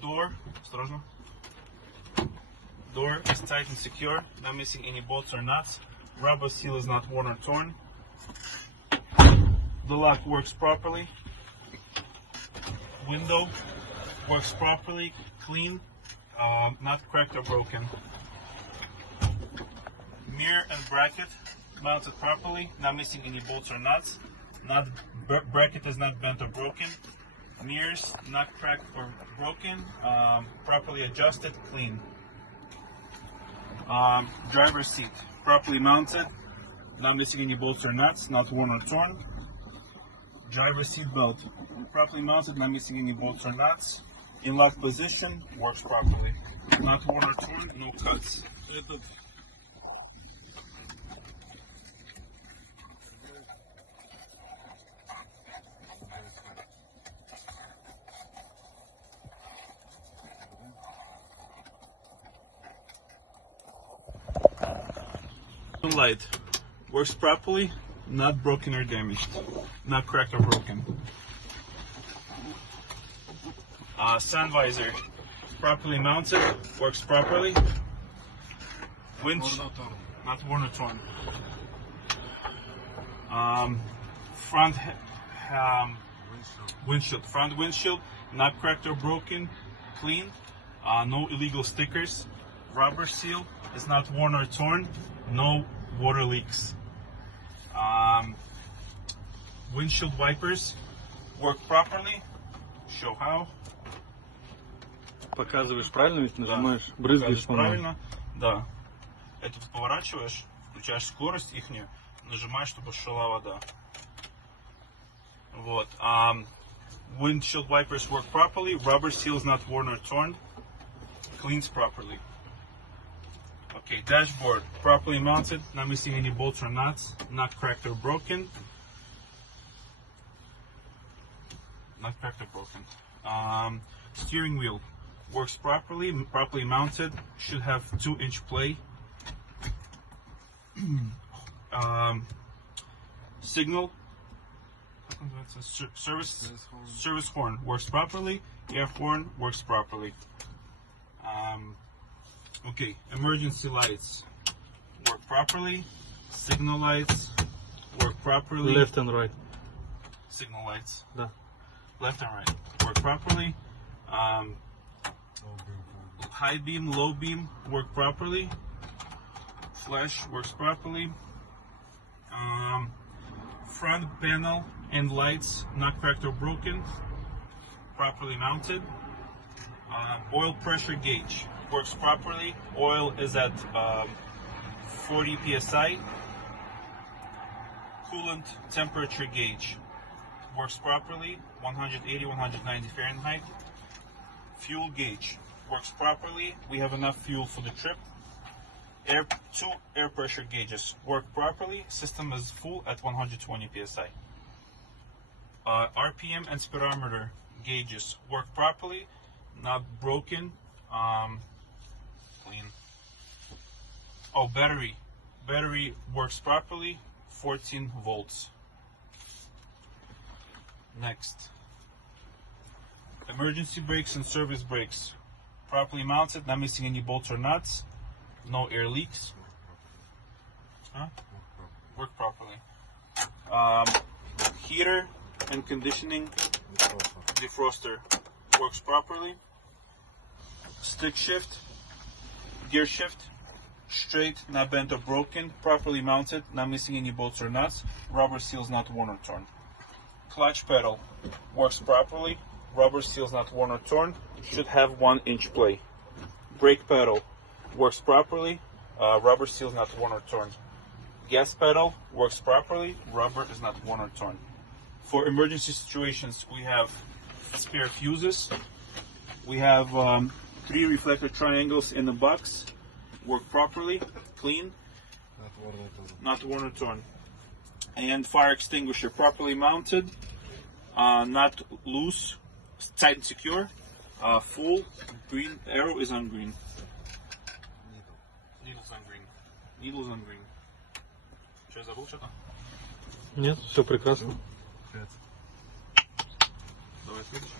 Door, осторожно. Door is tight and secure, not missing any bolts or nuts. Rubber seal is not worn or torn. The lock works properly. Window works properly, clean, not cracked or broken. Mirror and bracket mounted properly, not missing any bolts or nuts. Bracket is not bent or broken. Mirrors not cracked or broken, properly adjusted, clean. Driver's seat properly mounted, not missing any bolts or nuts, not worn or torn. Driver's seat belt properly mounted, not missing any bolts or nuts. In lock position, works properly, not worn or torn, no cuts. Light works properly, not broken or damaged, not cracked or broken. Sun visor properly mounted, works properly. Windshield not worn or torn. Front windshield not cracked or broken, clean. No illegal stickers. Rubber seal is not worn or torn. No water leaks. Windshield wipers work properly. Show how. Показываешь правильно, ведь нажимаешь, брызгаешь правильно, да. Это поворачиваешь, включаешь скорость ихнюю, нажимаешь, чтобы шла вода. Вот. Windshield wipers work properly. Rubber seal is not worn or torn. Cleans properly. Okay, dashboard properly mounted, not missing any bolts or nuts, not cracked or broken. Not cracked or broken. Steering wheel works properly, properly mounted, should have 2-inch play. Signal, service horn works properly, air horn works properly. Okay, emergency lights work properly, signal lights work properly. Left and right. Signal lights. Да. Left and right work properly. High beam, low beam work properly. Flash works properly. Front panel and lights not cracked or broken, properly mounted. Oil pressure gauge works properly. Oil is at 40 psi. Coolant temperature gauge works properly, 180-190 Fahrenheit. Fuel gauge works properly. We have enough fuel for the trip. Two air pressure gauges work properly. System is full at 120 psi. RPM and speedometer gauges work properly, not broken, clean. Oh, battery works properly, 14 volts. Next, emergency brakes and service brakes properly mounted, not missing any bolts or nuts, no air leaks. Work properly. Heater and conditioning defroster works properly. Stick shift, gear shift, straight, not bent or broken, properly mounted, not missing any bolts or nuts, rubber seals not worn or torn. Clutch pedal works properly, rubber seals not worn or torn, should have 1-inch play. Brake pedal works properly, rubber seals not worn or torn. Gas pedal works properly, rubber is not worn or torn. For emergency situations, we have spare fuses. We have 3 reflector triangles in the box, work properly, clean, not worn or torn. And fire extinguisher properly mounted, not loose, tight and secure, full, green, arrow is on green. Needle's on green. Needle's on green. Что, я забыл что-то? Нет, все прекрасно. Давай следующий.